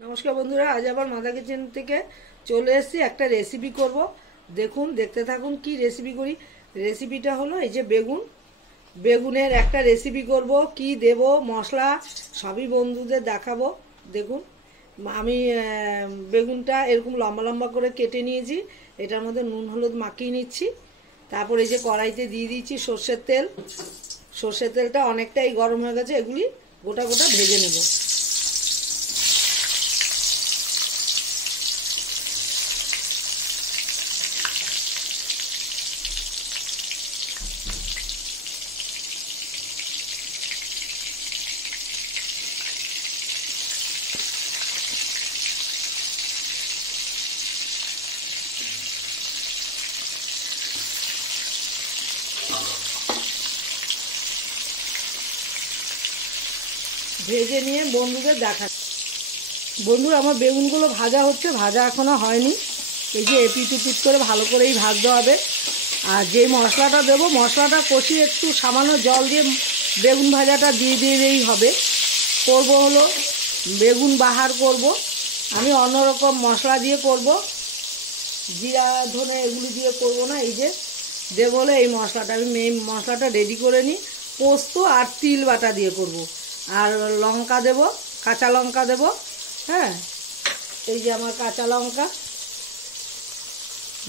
নমস্কার বন্ধুরা, আজ আবার মাদা কিচেন থেকে চলে এসেছি। একটা রেসিপি করব, দেখুন, দেখতে থাকুন কি রেসিপি করি। রেসিপিটা হলো এই যে বেগুনের একটা রেসিপি করব। কি দেব মশলা সবই বন্ধুদের দেখাবো। দেখুন, আমি বেগুনটা এরকম লম্বা লম্বা করে কেটে নিয়েছি। এটার মধ্যে নুন হলুদ মাখিয়ে নিচ্ছি। তারপর এই যে কড়াইতে দিয়ে দিচ্ছি সর্ষের তেল। সর্ষের তেলটা অনেকটাই গরম হয়ে গেছে, এগুলি গোটা গোটা ভেজে নেব। ভেজে নিয়ে বন্ধুদের দেখা। বন্ধুরা, আমার বেগুনগুলো ভাজা হচ্ছে, ভাজা এখনও হয়নি। এই যে এপিট উপিট করে ভালো করেই ভাজতে হবে। আর যে মশলাটা দেবো, মশলাটা কষিয়ে একটু সামান্য জল দিয়ে বেগুন ভাজাটা দিয়ে দিলেই হবে। করব হলো বেগুন বাহার করব। আমি অন্যরকম মশলা দিয়ে করব, জিরা ধনে এগুলি দিয়ে করব না। এই যে দেবো হলো এই মশলাটা, আমি মেন মশলাটা রেডি করে নিই। পোস্ত আর তিল বাটা দিয়ে করব। আর লঙ্কা দেব, কাঁচা লঙ্কা দেব। হ্যাঁ, এই যে আমার কাঁচা লঙ্কা,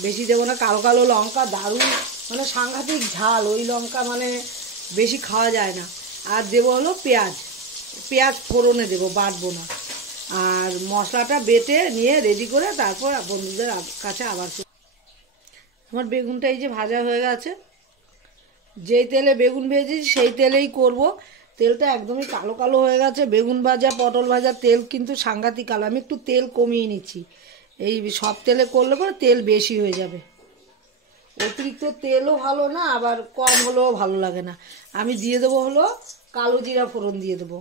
বেশি দেবো না। কালো কালো লঙ্কা, দারুণ মানে সাংঘাতিক ঝাল, ওই লঙ্কা মানে বেশি খাওয়া যায় না। আর দেবো হলো পেঁয়াজ। পেঁয়াজ ফোড়নে দেবো, বাটবো না। আর মশলাটা বেটে নিয়ে রেডি করে তারপর বন্ধুদের কাছে আবার। আমার বেগুনটা এই যে ভাজা হয়ে গেছে। যেই তেলে বেগুন ভেজেছি সেই তেলেই করব। তেলটা একদমই কালো কালো হয়ে গেছে। বেগুন ভাজা পটল ভাজা তেল কিন্তু সাংঘাতিক কালো। আমি একটু তেল কমিয়ে নিচ্ছি। এই সব তেলে করলে পরে তেল বেশি হয়ে যাবে। অতিরিক্ত তেলও ভালো না, আবার কম হলেও ভালো লাগে না। আমি দিয়ে দেবো হলো কালো জিরা ফোড়ন দিয়ে দেবো।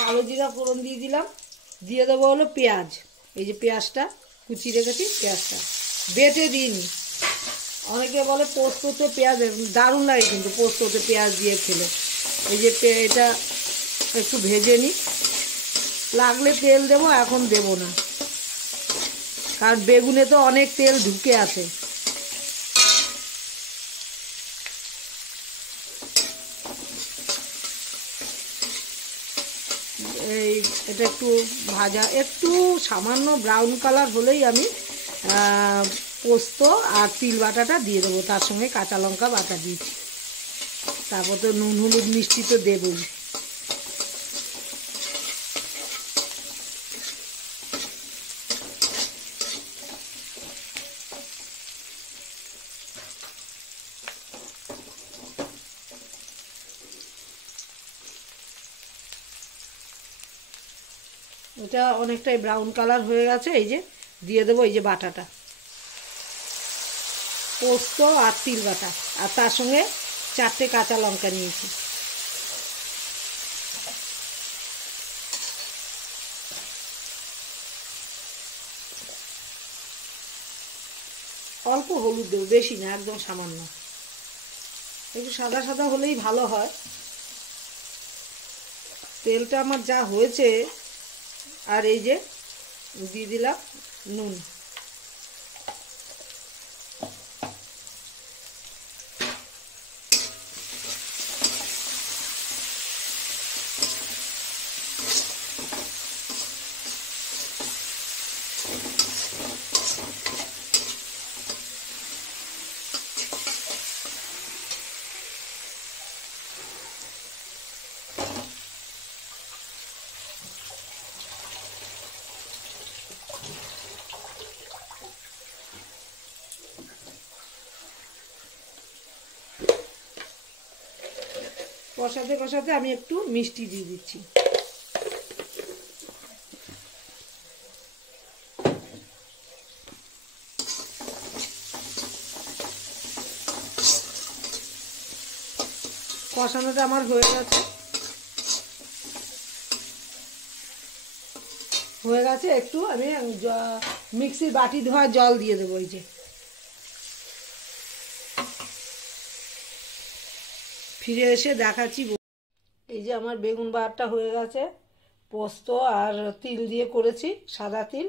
কালো জিরা ফোড়ন দিয়ে দিলাম। দিয়ে দেবো হলো পেঁয়াজ। এই যে পেঁয়াজটা কুচিয়ে রেখেছি, পেঁয়াজটা বেটে দিইনি। অনেকে বলে পোস্ততে পেঁয়াজ, দারুণ লাগে কিন্তু পোস্ততে পেঁয়াজ দিয়ে খেলে। এই যে এটা একটু ভেজে নিই, লাগলে তেল দেবো, এখন দেব না, কারণ বেগুনে তো অনেক তেল ঢুকে আছে। এই এটা একটু ভাজা, একটু সামান্য ব্রাউন কালার হলেই আমি পোস্ত আর তিল বাটাটা দিয়ে দেবো। তার সঙ্গে কাঁচা লঙ্কা বাটা দিয়েছি। তারপর তো নুন হলুদ মিষ্টি তো দেবই। এটা অনেকটাই ব্রাউন কালার হয়ে গেছে। এই যে দিয়ে দেবো এই যে বাটাটা, পোস্ত আর তিল বাটা, আর তার সঙ্গে 4টে কাঁচা লঙ্কা নিয়েছি। অল্প হলুদ দেবো, বেশি না, একদম সামান্য। একটু সাদা সাদা হলেই ভালো হয়। তেলটা আমার যা হয়েছে, আর এই যে দিয়ে দিলাম নুন। কষাতে কষাতে আমি একটু মিষ্টি দিয়ে দিচ্ছি। কষানোটা আমার হয়ে গেছে। একটু আমি মিক্সির বাটি ধোয়া জল দিয়ে দেবো। এই যে ফিরে এসে দেখাচ্ছি। এই যে আমার বেগুন বাহারটা হয়ে গেছে, পোস্ত আর তিল দিয়ে করেছি, সাদা তিল।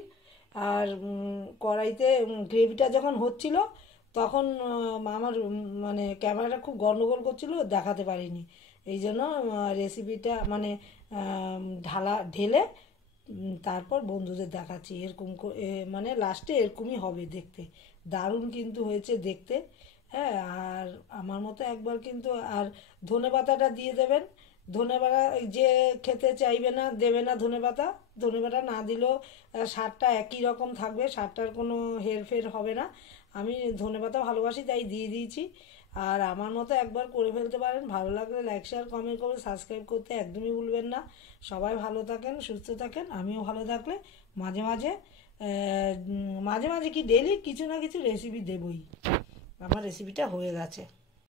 আর কড়াইতে গ্রেভিটা যখন হচ্ছিল তখন আমার মানে ক্যামেরাটা খুব গন্ডগোল করছিল, দেখাতে পারিনি। এই জন্য রেসিপিটা মানে ঢেলে তারপর বন্ধুদের দেখাচ্ছি। এরকম মানে লাস্টে এরকমই হবে দেখতে, দারুণ কিন্তু হয়েছে দেখতে। হ্যাঁ, আর আমার মতো একবার কিন্তু আর ধনেপাতাটা দিয়ে দেবেন। ধনেপাতা যে খেতে চাইবে না দেবে না, ধনেপাতা ধনেপাতা না দিলেও স্বাদটা একই রকম থাকবে, স্বাদটার কোনো হেরফের হবে না। আমি ধনেপাতা ভালোবাসি তাই দিয়ে দিয়েছি। আর আমার মতো একবার করে ফেলতে পারেন। ভালো লাগলে লাইক শেয়ার কমেন্ট করে সাবস্ক্রাইব করতে একদমই ভুলবেন না। সবাই ভালো থাকেন, সুস্থ থাকেন, আমিও ভালো থাকলে মাঝে মাঝে মাঝে মাঝে কি ডেইলি কিছু না কিছু রেসিপি দেবই। আমার রেসিপিটা হয়ে গেছে।